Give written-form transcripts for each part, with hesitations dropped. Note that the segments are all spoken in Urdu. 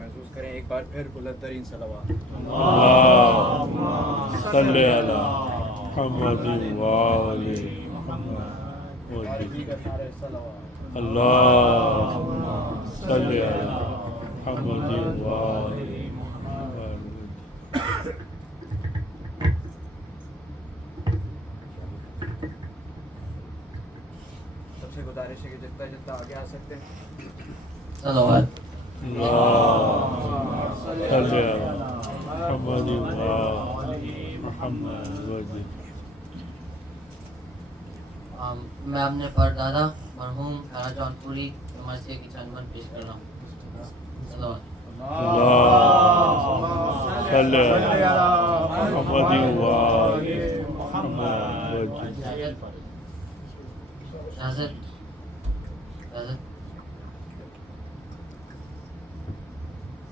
محسوس کریں. ایک بار پھر بلند ترین صلوات. اللہم صلی علی محمد وآل محمد. اللہم صلی علی محمد وآل محمد. سب سے گزارش ہے کہ جتنا جتنا آگے آ سکتے ہیں صلوات. اللہم صلی علی محمد وآل محمد. میں اپنے پردادا مرحوم کھارا جان پوری کے مرثیے کی چند بند پیش کر رہا ہوں. صلوات. اللہم صلی علی محمد وآل محمد. اجازت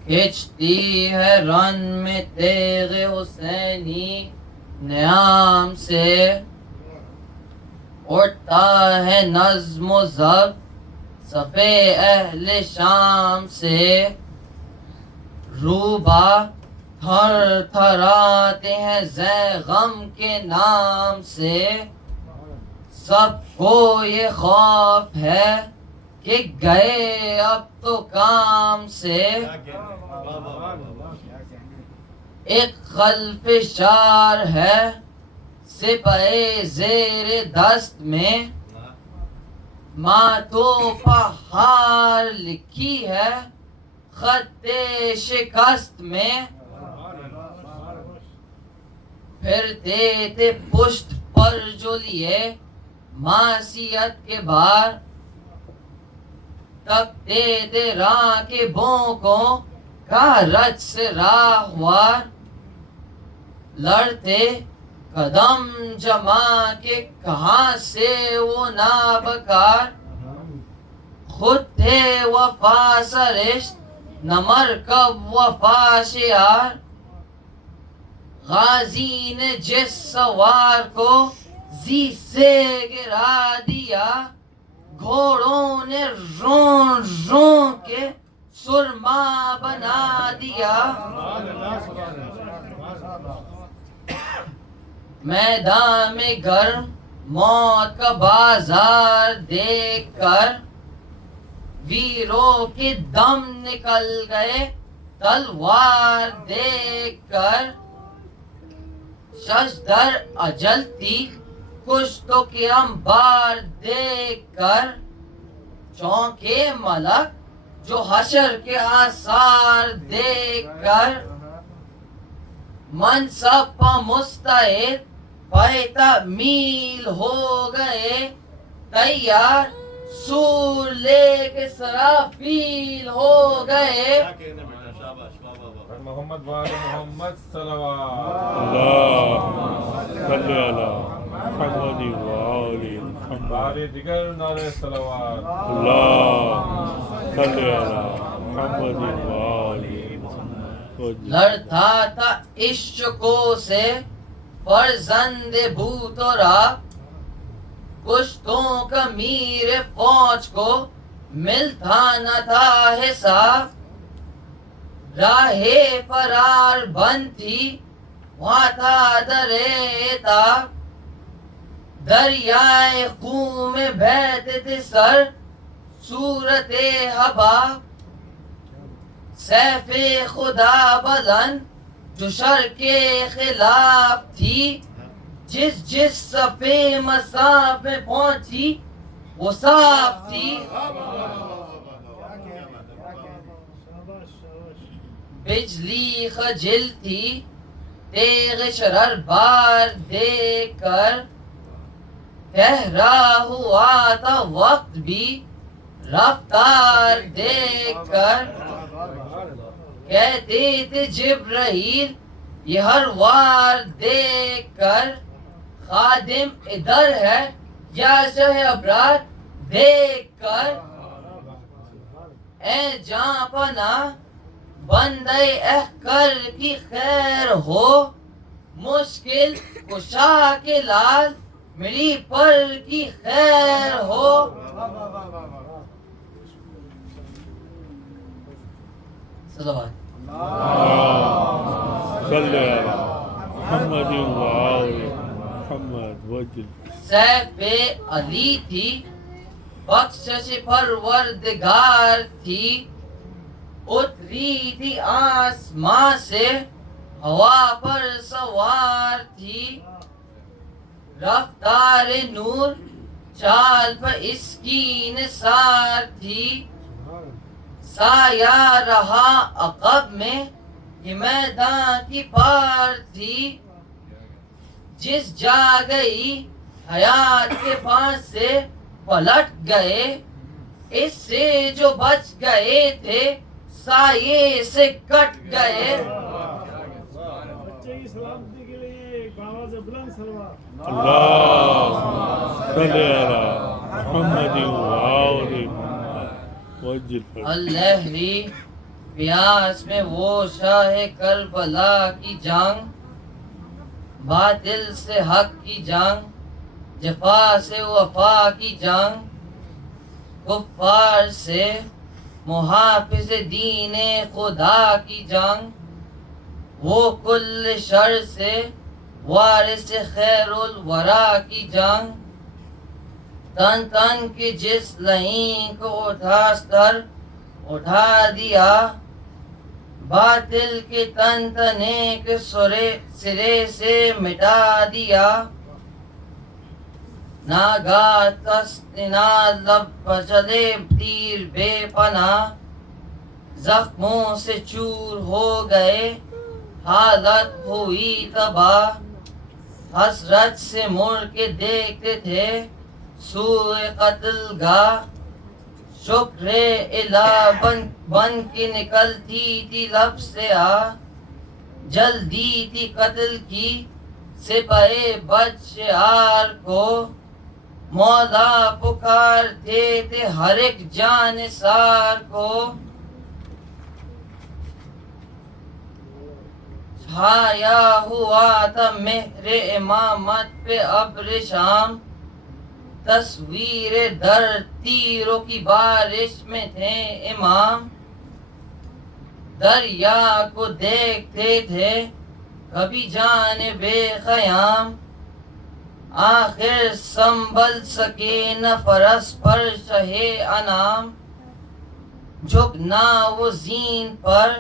کھینچتی ہے رن میں تیغ حسینی نیام سے، اٹھتا ہے نظم و ضبط صفے اہل شام سے، روبا تھر تھراتے ہیں زے غم کے نام سے، سب کو یہ خوف ہے کہ گئے اب تو کام سے، ایک خلف شار ہے سپہ زیر دست میں، ماتو پہاڑ لکھی ہے خط شکست میں، پھرتے تھے پشت پر جو لیے معصیت کے بار، تکتے تھے راکبوں کو کارج سے راہوار، لڑتے قدم جما کے کہاں سے وہ نابکار، خود تھے وفا سرشت نہ مرکب وفا شیار، غازی نے جس سوار کو زی سے گرا دیا، گھوڑوں نے رون رون کے سرما بنا دیا، میدان میں گرم موت کا بازار دیکھ کر، ویروں کے دم نکل گئے تلوار دیکھ کر، ششدر اجل تھی کشتوں کے انبار دیکھ کر، چونکے ملک جو حشر کے آثار دیکھ کر، منصب پا مستعد پہ تعمیل ہو گئے تیار، سور لے کے سرافیل ہو گئے، محمد وآل محمد صلوات. اللہم صلی علی محمد وآل محمد. بارے دیگر نعرہ صلوات. اللہم صلی علی محمد وآل محمد. لڑتا تھا عشقوں سے فرزند بھوت و راہ، کشتوں کا میر فوج کو ملتا نہ تھا حساب، راہ فرار بند تھی وہاں تھا در عتاب، دریائے خون میں بہتے تھے سر صورت حباب، سیف خدا بلند جو شر کے خلاف تھی، جس صفے مصاف میں پہنچی وہ صاف تھی، بجلی خجل تھی تیغ شرر بار دیکھ کر، گہرا ہوا تھا وقت بھی رفتار دیکھ کر، کہتے تھے جبرائیل یہ ہر وار دیکھ کر، خادم ادھر ہے یا شہ ابرار دیکھ کر، اے جاں پناہ بندے احکر کی خیر ہو، مشکل کشا کے لال میری پر کی خیر ہو. صلوات. صل على محمد وآل محمد وجل. سیف علی تھی، بخشش پروردگار تھی، اتری تھی آسماں سے، ہوا پر سوار تھی، رفتار نور چال پر اس کی نثار تھی، سایہ رہا عقب میں یہ میدان کی پار تھی، جس جا گئی حیات کے پاس سے پلٹ گئے، اس سے جو بچ گئے تھے سائے سے کٹ گئے. بچے کی سلامتی کے لیے ایک آواز بلند سلوات. اللهم صل على محمد وآل محمد وجل. اللہری پیاس میں وہ شاہ کربلا کی جنگ، باطل سے حق کی جنگ، جفا سے وفا کی جنگ، کفار سے محافظ دین خدا کی جنگ، وہ کل شر سے وارث خیر الورا کی جنگ، تن تن کی جس لئیم کو اٹھا دیا، باطل کے تن تنے کے سرے سے مٹا دیا، ناگاہ تسنا لب پر چلے تیر بے پناہ، زخموں سے چور ہو گئے حالت ہوئی تباہ، حسرت سے مڑ کے دیکھتے تھے سوئے قتل گاہ، شکر الہ بن کے نکلتی تھی لب سے آ، جلدی تھی قتل کی سپہ بچار کو، مولا پکارتے تھے ہر ایک جانثار کو، چھایا ہوا تھا مہر امامت پہ ابر شام، تصویر در تیروں کی بارش میں تھے امام، دریا کو دیکھتے تھے کبھی جانب خیام، آخر سنبھل سکے نہ فرس پر شہ انام، جھکنا وہ زین پر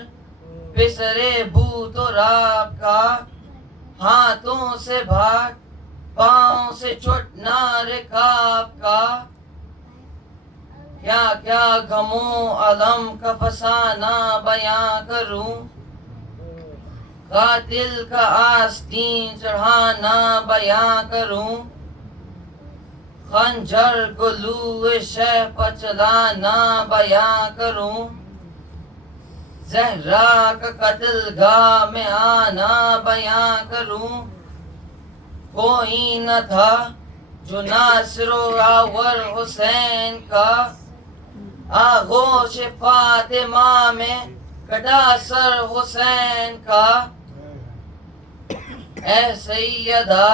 پسرے بھوت و راب کا، ہاتھوں سے بھاگ پاؤں سے چھٹنا رکاب کا، کیا کیا غموں علم کا فسانہ بیاں کروں، قاتل کا آستین چڑھانا بیاں کروں، خنجر کو لوے شہ پر چلانا بیاں کروں، زہرا کا قتل گاہ میں آنا بیاں کروں، کوئی نہ تھا جو ناصر و آور حسین کا، آغوش فاطمہ میں کٹا سر حسین کا، اے سیدہ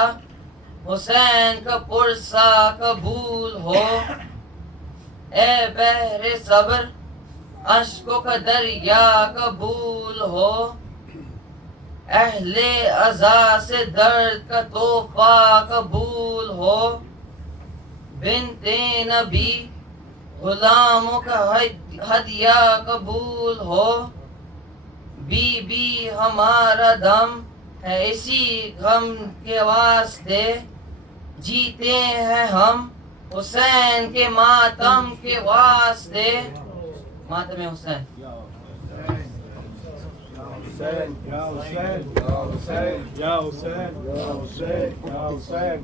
حسین کا پرسا قبول ہو، اے بحر صبر اشکوں کا دریا قبول ہو، اہل عزا سے درد کا تحفہ قبول ہو، بنت نبی غلاموں کا ہدیہ قبول ہو، بی بی ہمارا دم ہے اسی غم کے واسطے، جیتے ہیں ہم حسین کے ماتم کے واسطے، ماتم حسین. حسین یا حسین یا حسین یا حسین یا حسین یا حسین.